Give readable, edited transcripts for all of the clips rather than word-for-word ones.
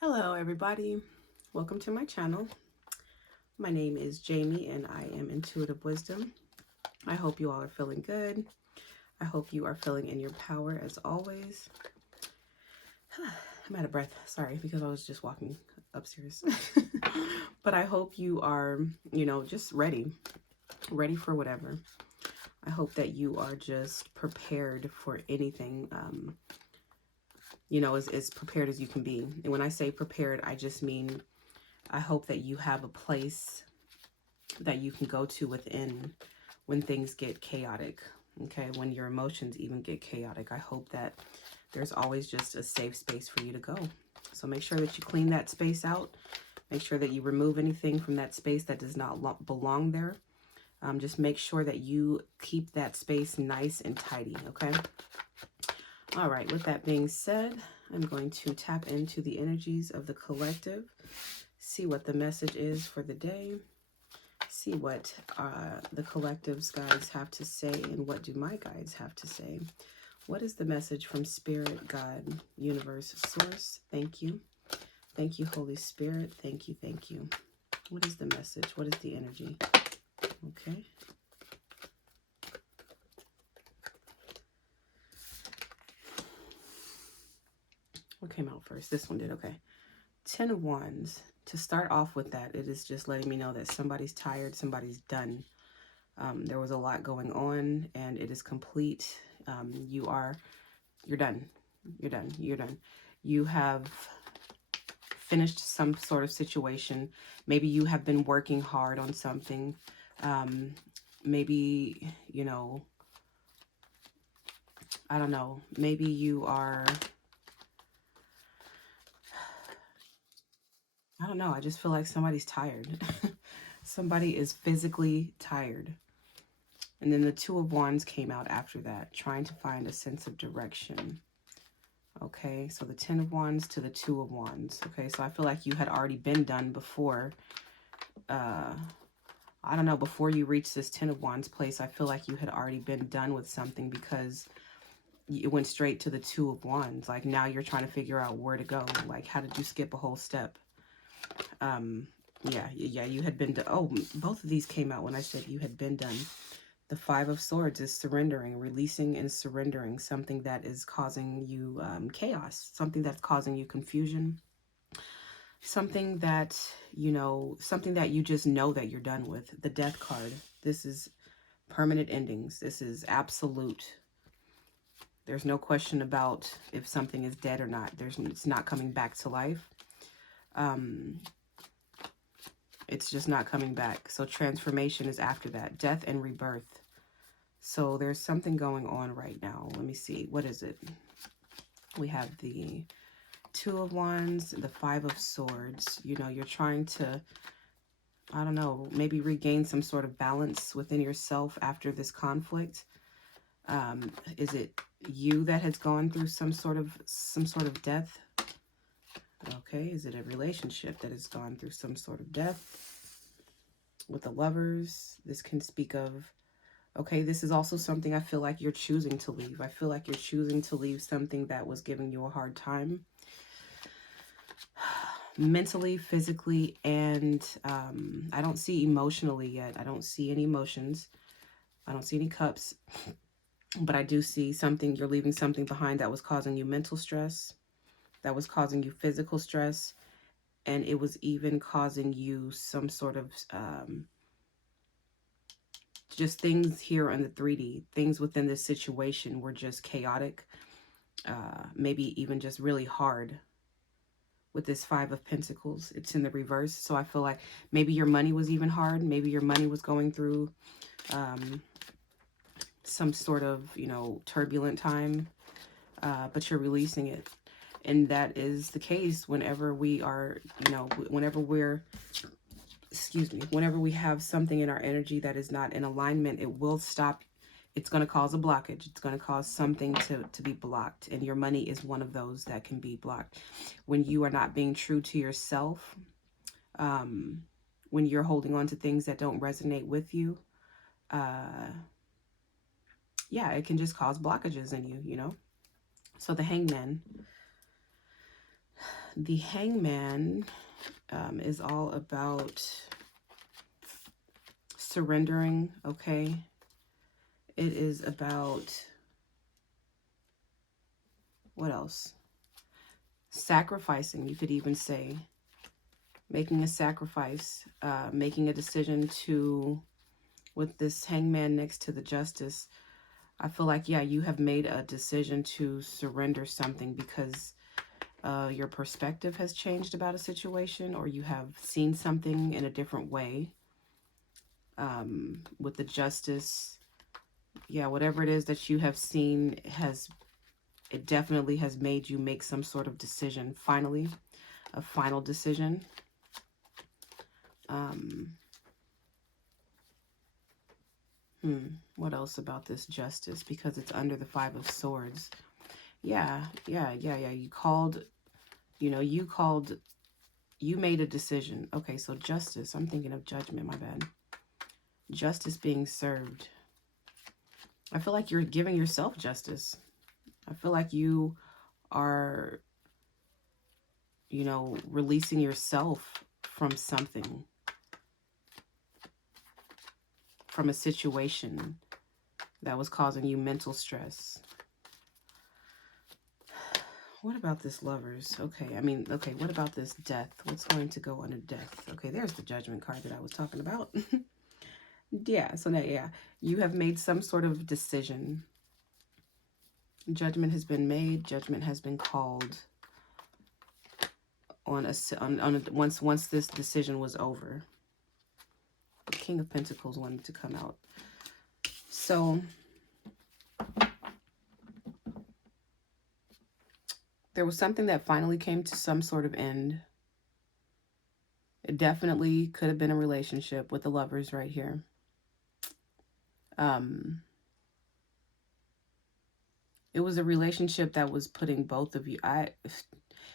Hello everybody, welcome to my channel. My name is Jamie and I am Intuitive Wisdom. I hope you all are feeling good. I hope you are feeling in your power as always. I'm out of breath, sorry, because I was just walking upstairs. But I hope you are, just ready for whatever. I hope that you are just prepared for anything, as prepared as you can be. And when I say prepared, I just mean I hope that you have a place that you can go to within when things get chaotic, okay? When your emotions even get chaotic. I hope that there's always just a safe space for you to go. So make sure that you clean that space out. Make sure that you remove anything from that space that does not belong there. Just make sure that you keep that space nice and tidy, okay? All right, with that being said, I'm going to tap into the energies of the collective, see what the message is for the day, see what the collective's guides have to say, and what do my guides have to say. What is the message from Spirit, God, Universe, Source? Thank you. Thank you, Holy Spirit. Thank you, thank you. What is the message? What is the energy? Okay. What came out first? This one did, okay. 10 of Wands. To start off with that, it is just letting me know that somebody's tired, somebody's done. There was a lot going on and it is complete. You're done. You're done. You're done. You have finished some sort of situation. Maybe you have been working hard on something. Maybe, I don't know. Maybe you are, I don't know. I just feel like somebody's tired. Somebody is physically tired. And then the Two of Wands came out after that, trying to find a sense of direction. Okay, so the 10 of Wands to the 2 of Wands. Okay, so I feel like you had already been done before. I don't know, before you reach this 10 of Wands place, I feel like you had already been done with something because it went straight to the 2 of Wands. Like now you're trying to figure out where to go. Like how did you skip a whole step? Yeah, you had been done. Oh, both of these came out when I said you had been done. The 5 of Swords is surrendering, releasing and surrendering something that is causing you chaos, something that's causing you confusion, something that, something that you just know that you're done with. The Death card, this is permanent endings. This is absolute. There's no question about if something is dead or not. It's not coming back to life. It's just not coming back. So transformation is after that. Death and rebirth. So there's something going on right now. Let me see. What is it? We have the 2 of Wands, the 5 of Swords. You're trying to, I don't know, maybe regain some sort of balance within yourself after this conflict. Is it you that has gone through some sort of death? Okay, is it a relationship that has gone through some sort of death? With the Lovers, this can speak of, okay, this is also something I feel like you're choosing to leave. I feel like you're choosing to leave something that was giving you a hard time. Mentally, physically, and I don't see emotionally yet. I don't see any emotions. I don't see any cups. But I do see something, you're leaving something behind that was causing you mental stress, that was causing you physical stress, and it was even causing you some sort of just things here on the 3D. Things within this situation were just chaotic, maybe even just really hard. With this 5 of Pentacles, it's in the reverse. So I feel like maybe your money was even hard. Maybe your money was going through some sort of, turbulent time, but you're releasing it. And that is the case whenever we are, whenever we're, whenever we have something in our energy that is not in alignment, it will stop. It's going to cause a blockage. It's going to cause something to be blocked. And your money is one of those that can be blocked. When you are not being true to yourself, when you're holding on to things that don't resonate with you, yeah, it can just cause blockages in you, So the Hangman. The Hangman is all about surrendering, okay? It is about, what else? Sacrificing, you could even say. Making a sacrifice, making a decision to, with this Hangman next to the Justice, I feel like, yeah, you have made a decision to surrender something because your perspective has changed about a situation, or you have seen something in a different way. With the Justice, yeah, whatever it is that you have seen it definitely has made you make some sort of decision, finally, a final decision. What else about this Justice? Because it's under the Five of Swords. Yeah. You called, you made a decision. Okay, so Justice. I'm thinking of Judgment, my bad. Justice being served. I feel like you're giving yourself justice. I feel like you are, releasing yourself from something, from a situation that was causing you mental stress. What about this Lovers? Okay, what about this Death? What's going to go under Death? Okay, there's the Judgment card that I was talking about. Yeah, so now, yeah, you have made some sort of decision. Judgment has been made. Judgment has been called once this decision was over. The King of Pentacles wanted to come out. So there was something that finally came to some sort of end. It definitely could have been a relationship with the Lovers right here. It was a relationship that was putting both of you,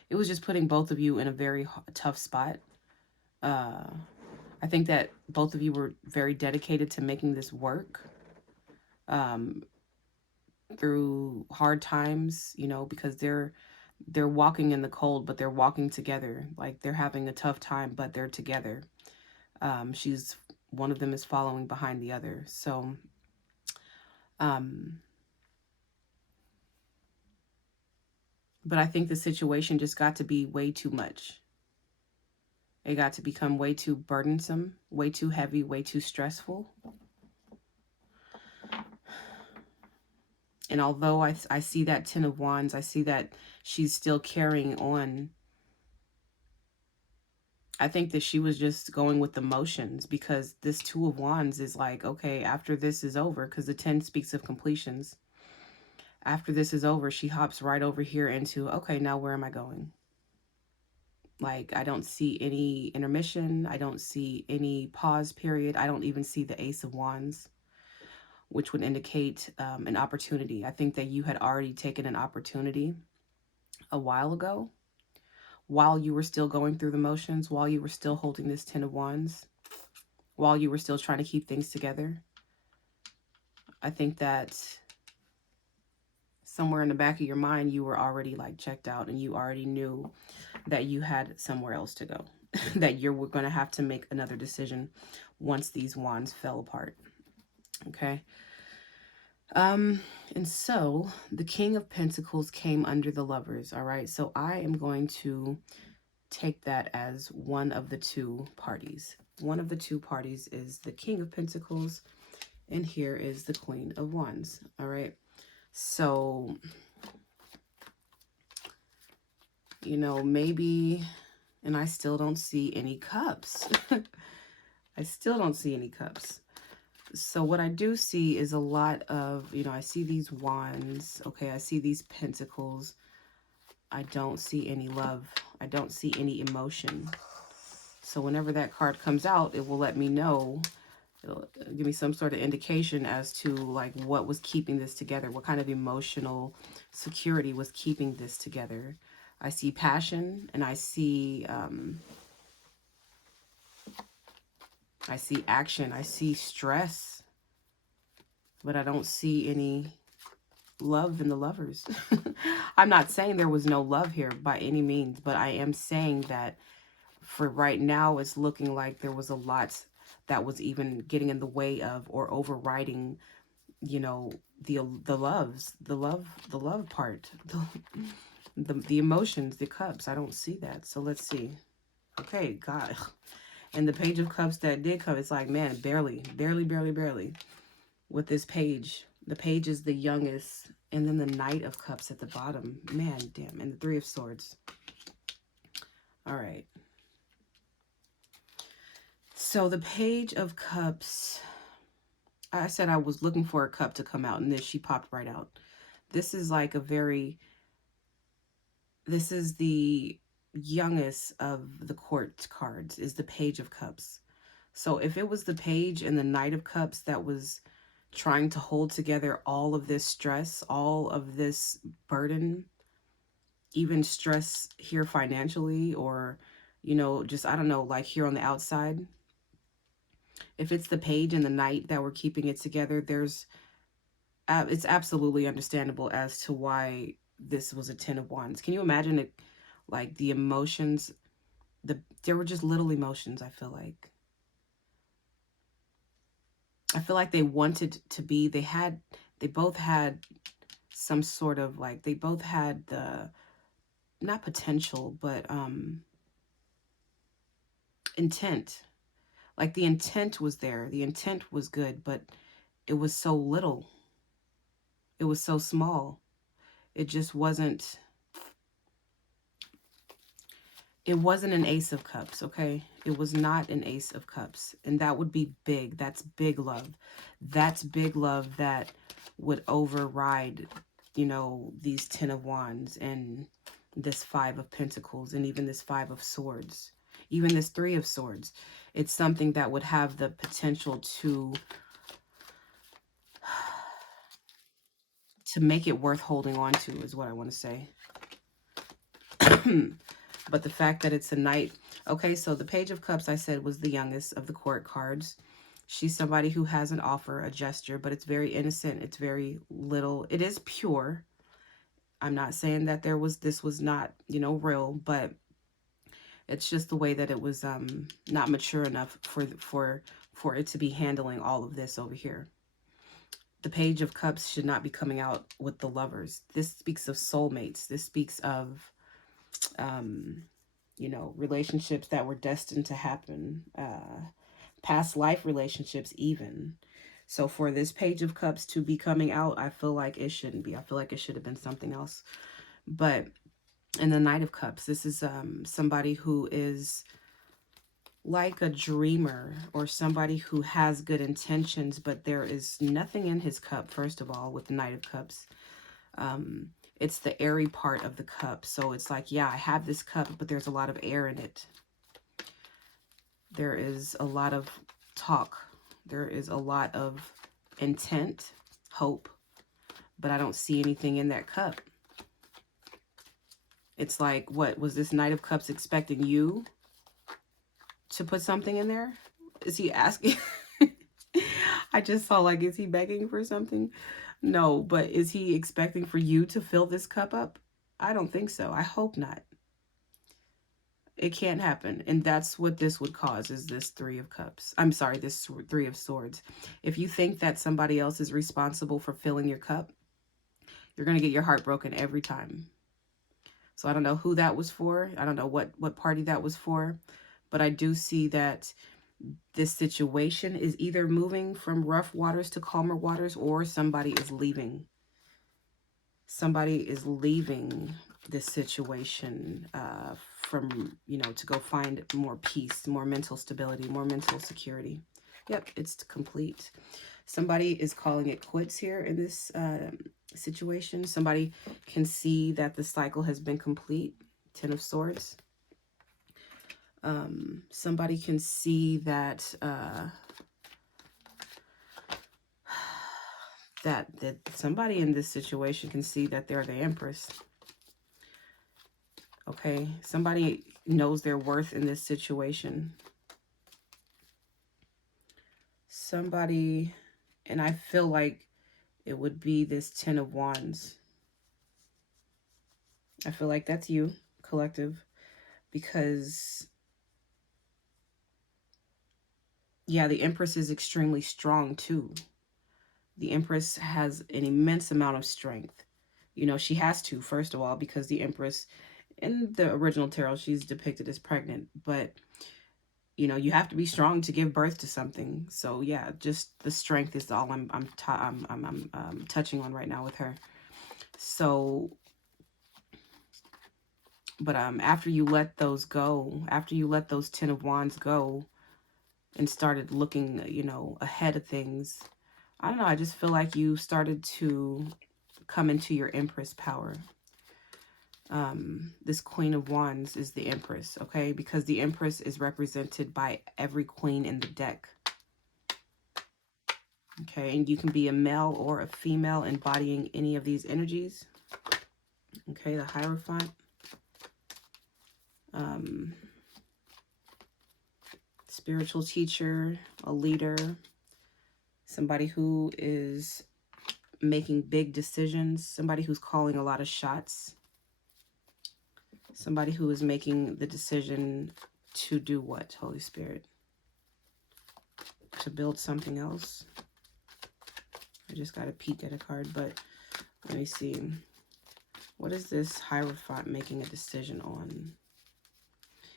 it was just putting both of you in a very tough spot. I think that both of you were very dedicated to making this work through hard times, because they're walking in the cold, but they're walking together. Like, they're having a tough time, but they're together. One of them is following behind the other. So, but I think the situation just got to be way too much. It got to become way too burdensome, way too heavy, way too stressful. And although I see that Ten of Wands, I see that she's still carrying on. I think that she was just going with the motions, because this Two of Wands is like, okay, after this is over, because the 10 speaks of completions. After this is over, she hops right over here into, okay, now where am I going? Like, I don't see any intermission. I don't see any pause period. I don't even see the Ace of Wands, which would indicate an opportunity. I think that you had already taken an opportunity a while ago, while you were still going through the motions, while you were still holding this Ten of Wands, while you were still trying to keep things together. I think that somewhere in the back of your mind, you were already like checked out, and you already knew that you had somewhere else to go, that you were going to have to make another decision once these wands fell apart. Okay. And so the King of Pentacles came under the Lovers. All right. So I am going to take that as one of the two parties. One of the two parties is the King of Pentacles, and here is the Queen of Wands. All right. So, maybe, and I still don't see any cups. I still don't see any cups. So what I do see is a lot of, I see these wands. Okay, I see these pentacles. I don't see any love. I don't see any emotion. So whenever that card comes out, it will let me know. It'll give me some sort of indication as to like what was keeping this together. What kind of emotional security was keeping this together. I see passion, and I see action. I see stress, but I don't see any love in the lovers. I'm not saying there was no love here by any means, but I am saying that for right now, it's looking like there was a lot that was even getting in the way of or overriding, you know, the love part, the emotions, the cups. I don't see that. So let's see. Okay, God. And the Page of Cups that did come, it's like, man, barely with this page. The page is the youngest, and then the Knight of Cups at the bottom. Man, damn. And the Three of Swords. All right. So the Page of Cups, I said I was looking for a cup to come out, and then she popped right out. This is like a very, this is the youngest of the court cards, is the Page of Cups. So if it was the Page and the Knight of Cups that was trying to hold together all of this stress, all of this burden, even stress here financially, or, you know, just, I don't know, like here on the outside. If it's the Page and the Knight that were keeping it together, there's, it's absolutely understandable as to why this was a 10 of Wands. Can you imagine it, like the emotions, there were just little emotions, I feel like. I feel like they wanted to be, they both had some sort of like, they both had the, not potential, but intent. Like the intent was there. The intent was good, but it was so little. It was so small. It just wasn't, it wasn't an Ace of Cups, okay? It was not an Ace of Cups. And that would be big. That's big love. That's big love that would override, you know, these 10 of Wands and this 5 of Pentacles and even this 5 of Swords. Even this 3 of Swords. It's something that would have the potential to make it worth holding on to, is what I want to say. But the fact that it's a Knight. Okay, so the Page of Cups, I said, was the youngest of the court cards. She's somebody who has an offer, a gesture, but it's very innocent. It's very little. It is pure. I'm not saying that this was not, you know, real, but it's just the way that it was not mature enough for it to be handling all of this over here. The Page of Cups should not be coming out with the lovers. This speaks of soulmates. This speaks of you know, relationships that were destined to happen, past life relationships even. So for this Page of Cups to be coming out, I feel like it shouldn't be. I feel like it should have been something else. But in the Knight of Cups, this is somebody who is like a dreamer, or somebody who has good intentions, but there is nothing in his cup, first of all, with the Knight of Cups. It's the airy part of the cup. So it's like, yeah, I have this cup, but there's a lot of air in it. There is a lot of talk. There is a lot of intent, hope, but I don't see anything in that cup. It's like, what was this Knight of Cups expecting you to put something in there? Is he asking? I just saw, like, is he begging for something? No, but is he expecting for you to fill this cup up? I don't think so. I hope not. It can't happen. And that's what this would cause, is this 3 of Cups. I'm sorry, this 3 of Swords. If you think that somebody else is responsible for filling your cup, you're going to get your heart broken every time. So I don't know who that was for. I don't know what party that was for. But I do see that this situation is either moving from rough waters to calmer waters, or somebody is leaving. Somebody is leaving this situation from, you know, to go find more peace, more mental stability, more mental security. Yep, it's complete. Somebody is calling it quits here in this situation. Somebody can see that the cycle has been complete. 10 of Swords. Somebody can see that that somebody in this situation can see that they're the Empress. Okay, somebody knows their worth in this situation. Somebody, and I feel like it would be this Ten of Wands. I feel like that's you, collective, because yeah, the Empress is extremely strong too. The Empress has an immense amount of strength. You know, she has to, first of all, because the Empress in the original tarot, she's depicted as pregnant, but you know, you have to be strong to give birth to something. So yeah, just the strength is all I'm touching on right now with her. So, but after you let those go, after you let those Ten of Wands go and started looking, you know, ahead of things, I don't know, I just feel like you started to come into your Empress power. This Queen of Wands is the Empress, okay? Because the Empress is represented by every queen in the deck. Okay, and you can be a male or a female embodying any of these energies. Okay, the Hierophant. Spiritual teacher, a leader, somebody who is making big decisions, somebody who's calling a lot of shots, somebody who is making the decision to do what, Holy Spirit? To build something else. I just got a peek at a card, but let me see. What is this Hierophant making a decision on?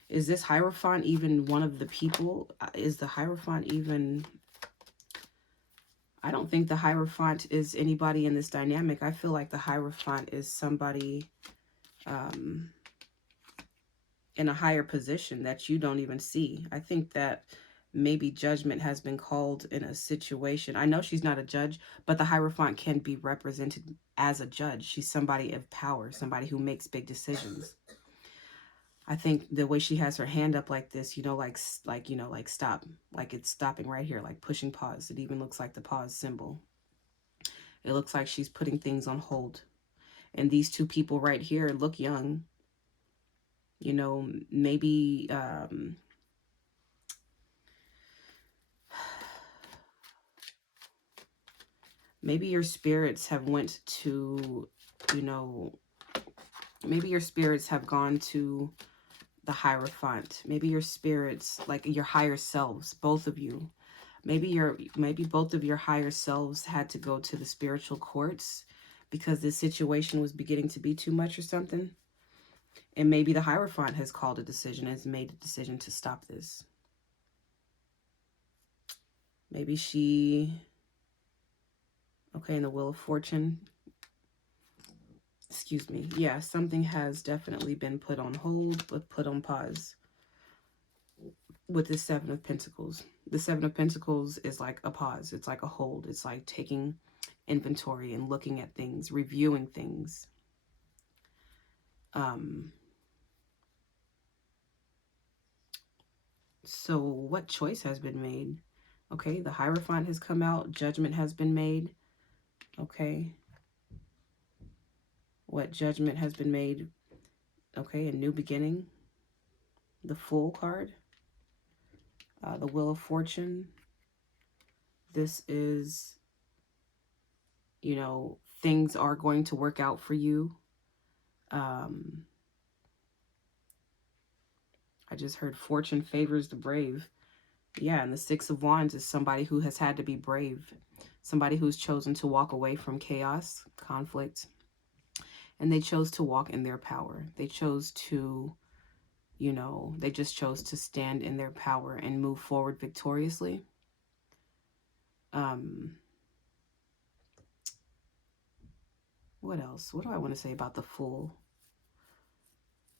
Is this Hierophant even one of the people? Is the Hierophant even... I don't think the Hierophant is anybody in this dynamic. I feel like the Hierophant is somebody in a higher position that you don't even see. I think that maybe judgment has been called in a situation. I know she's not a judge, but the Hierophant can be represented as a judge. She's somebody of power, somebody who makes big decisions. I think the way she has her hand up like this, you know, like stop, like it's stopping right here, like pushing pause. It even looks like the pause symbol. It looks like she's putting things on hold. And these two people right here look young. You know, maybe maybe your spirits have went to, you know, maybe your spirits have gone to the Hierophant. Maybe your spirits, like your higher selves, both of you. Maybe both of your higher selves had to go to the spiritual courts because this situation was beginning to be too much or something. And maybe the Hierophant has called a decision, has made a decision to stop this. Maybe she... Okay, in the Wheel of Fortune. Excuse me. Yeah, something has definitely been put on hold, but put on pause with the Seven of Pentacles. The Seven of Pentacles is like a pause. It's like a hold. It's like taking inventory and looking at things, reviewing things. So what choice has been made? Okay, the Hierophant has come out. Judgment has been made. Okay. What judgment has been made? Okay, a new beginning. The Fool card. The Wheel of Fortune. This is, you know, things are going to work out for you. I just heard fortune favors the brave. Yeah, and the Six of Wands is somebody who has had to be brave. Somebody who's chosen to walk away from chaos, conflict. And they chose to walk in their power. They chose to, you know, they just chose to stand in their power and move forward victoriously. What else? What do I want to say about the Fool?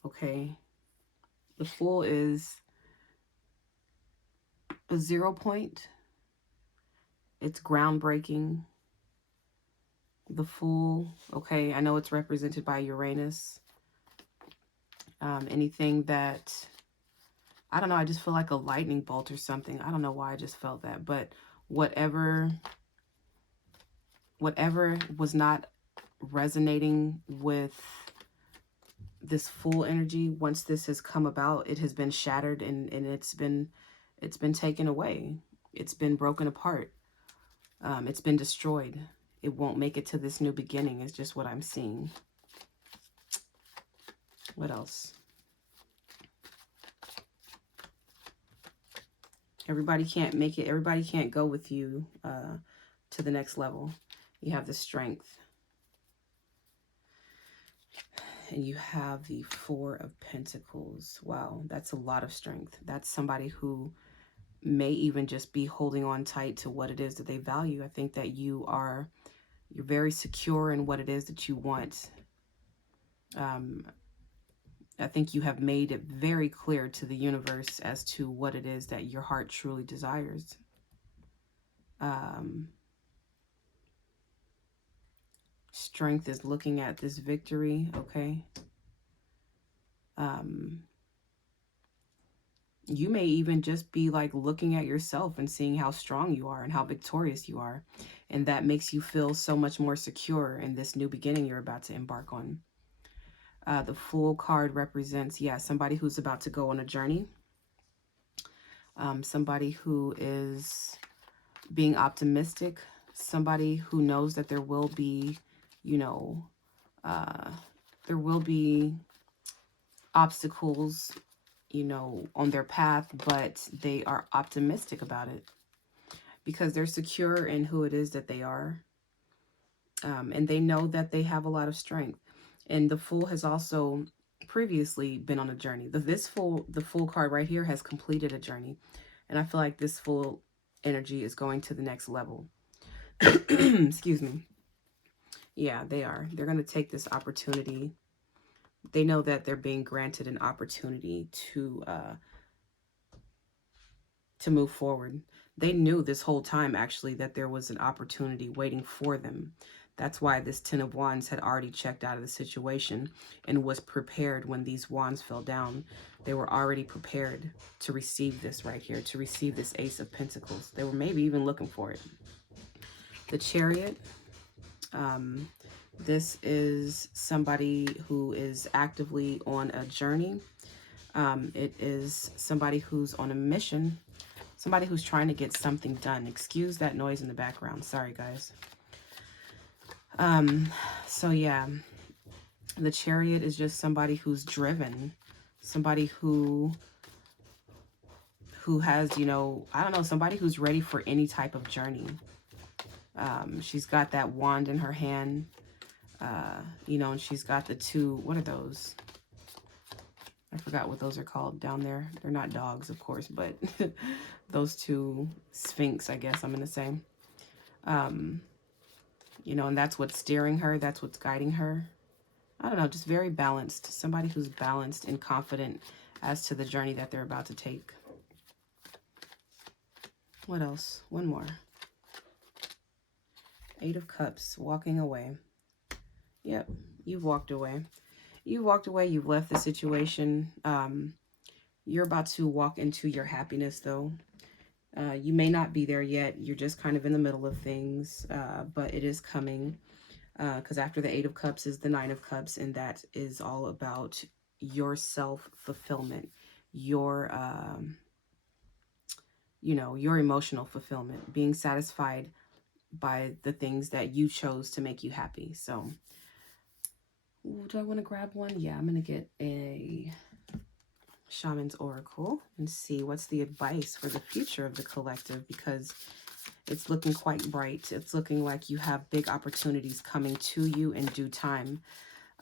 Okay. The Fool is a 0 point. It's groundbreaking. The Fool. Okay, I know it's represented by Uranus. Anything that, I don't know, I just feel like a lightning bolt or something. I don't know why I just felt that, but whatever was not resonating with this Fool energy, once this has come about, it has been shattered and it's been taken away. It's been broken apart. It's been destroyed. it won't make it to this new beginning is just what I'm seeing. What else? Everybody can't make it. Everybody can't go with you to the next level. You have the strength. And you have the Four of Pentacles. Wow, that's a lot of strength. That's somebody who may even just be holding on tight to what it is that they value. I think that you're very secure in what it is that you want. I think you have made it very clear to the universe as to what it is that your heart truly desires. Strength is looking at this victory, okay? You may even just be like looking at yourself and seeing how strong you are and how victorious you are. And that makes you feel so much more secure in this new beginning you're about to embark on. The Fool card represents, yeah, somebody who's about to go on a journey. Somebody who is being optimistic. Somebody who knows that there will be, you know, there will be obstacles, you know, on their path, but they are optimistic about it because they're secure in who it is that they are. And they know that they have a lot of strength. And the Fool has also previously been on a journey. The Fool card right here has completed a journey. And I feel like this Fool energy is going to the next level. Excuse me. Yeah, they are. They're going to take this opportunity. They know that they're being granted an opportunity to move forward. They knew this whole time, actually, that there was an opportunity waiting for them. That's why this Ten of Wands had already checked out of the situation and was prepared when these wands fell down. They were already prepared to receive this right here, to receive this Ace of Pentacles. They were maybe even looking for it. The Chariot. This is somebody who is actively on a journey. It is somebody who's on a mission. Somebody who's trying to get something done. Excuse that noise in the background. Sorry, guys. So yeah, the Chariot is just somebody who's driven. Somebody who has, you know, I don't know, somebody who's ready for any type of journey. She's got that wand in her hand, you know, and she's got the two, what are those? I forgot what those are called down there. They're not dogs, of course, but those two sphinx, I guess I'm going to say. You know, and that's what's steering her. That's what's guiding her. I don't know, just very balanced. Somebody who's balanced and confident as to the journey that they're about to take. What else? One more. Eight of Cups, walking away. Yep, you've walked away. You walked away. You've left the situation. You're about to walk into your happiness, though. You may not be there yet. You're just kind of in the middle of things, but it is coming. Because after the Eight of Cups is the Nine of Cups, and that is all about your self-fulfillment, your, you know, your emotional fulfillment, being satisfied by the things that you chose to make you happy. So, ooh, do I want to grab one? Yeah, I'm going to get a Shaman's Oracle and see what's the advice for the future of the collective, because it's looking quite bright. It's looking like you have big opportunities coming to you in due time.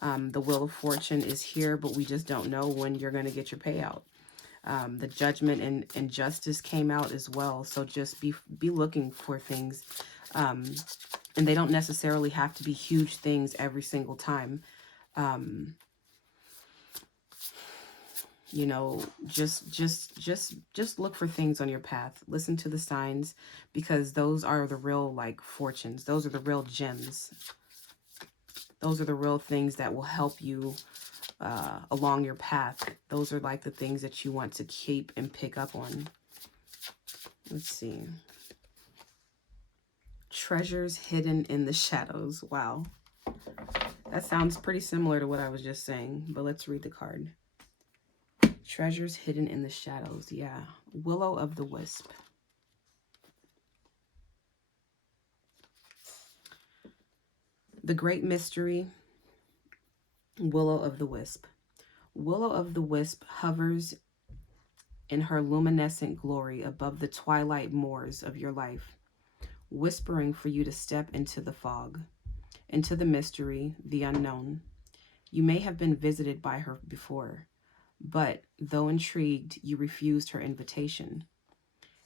The Wheel of Fortune is here, but we just don't know when you're going to get your payout. The Judgment and Justice came out as well. So just be looking for things. And they don't necessarily have to be huge things every single time. You know, just look for things on your path. Listen to the signs, because those are the real, like, fortunes. Those are the real gems. Those are the real things that will help you along your path. Those are like the things that you want to keep and pick up on. Let's see. Treasures hidden in the shadows. Wow. That sounds pretty similar to what I was just saying, but let's read the card. Treasures hidden in the shadows. Yeah. Willow of the Wisp. The great mystery, Willow of the Wisp. Willow of the Wisp hovers in her luminescent glory above the twilight moors of your life, whispering for you to step into the fog, into the mystery, the unknown. You may have been visited by her before, but though intrigued, you refused her invitation.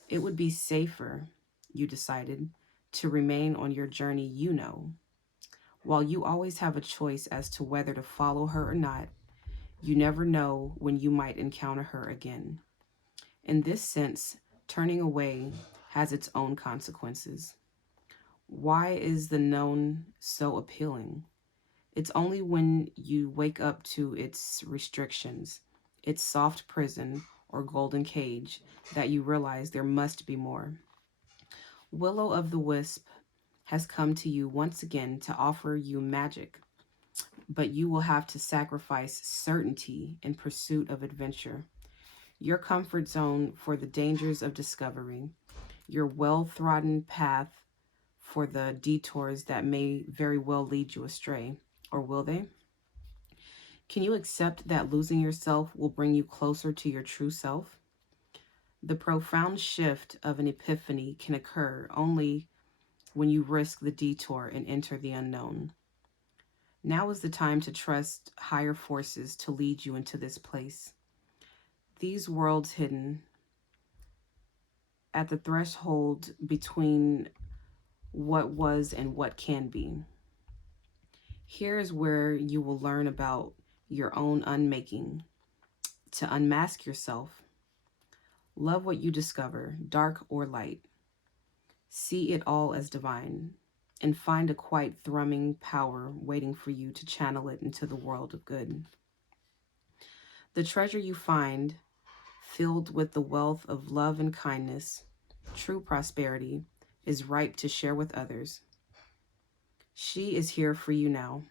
It would be safer, you decided, to remain on your journey you know. While you always have a choice as to whether to follow her or not, you never know when you might encounter her again. In this sense, turning away has its own consequences. Why is the known so appealing? It's only when you wake up to its restrictions, its soft prison or golden cage, that you realize there must be more. Willow of the Wisp has come to you once again to offer you magic, but you will have to sacrifice certainty in pursuit of adventure. Your comfort zone for the dangers of discovery, your well-trodden path for the detours that may very well lead you astray. Or will they? Can you accept that losing yourself will bring you closer to your true self? The profound shift of an epiphany can occur only when you risk the detour and enter the unknown. Now is the time to trust higher forces to lead you into this place. These worlds hidden at the threshold between what was and what can be. Here is where you will learn about your own unmaking, to unmask yourself. Love what you discover, dark or light. See it all as divine, and find a quite thrumming power waiting for you to channel it into the world of good. The treasure you find, filled with the wealth of love and kindness, true prosperity, is ripe to share with others. She is here for you now.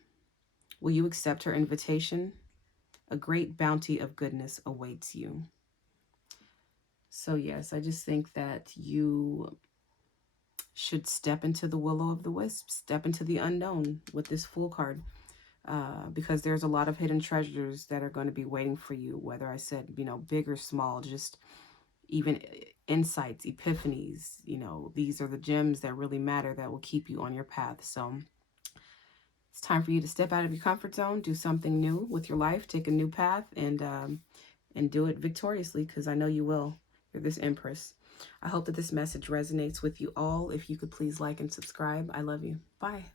Will you accept her invitation? A great bounty of goodness awaits you. So yes, I just think that you should step into the Willow of the Wisp, step into the unknown with this Fool card, because there's a lot of hidden treasures that are going to be waiting for you, whether I said, big or small, just even insights, epiphanies, these are the gems that really matter, that will keep you on your path. So it's time for you to step out of your comfort zone, do something new with your life, take a new path, and do it victoriously, because I know you will. You're this Empress. I hope that this message resonates with you all. If you could please like and subscribe. I love you. Bye.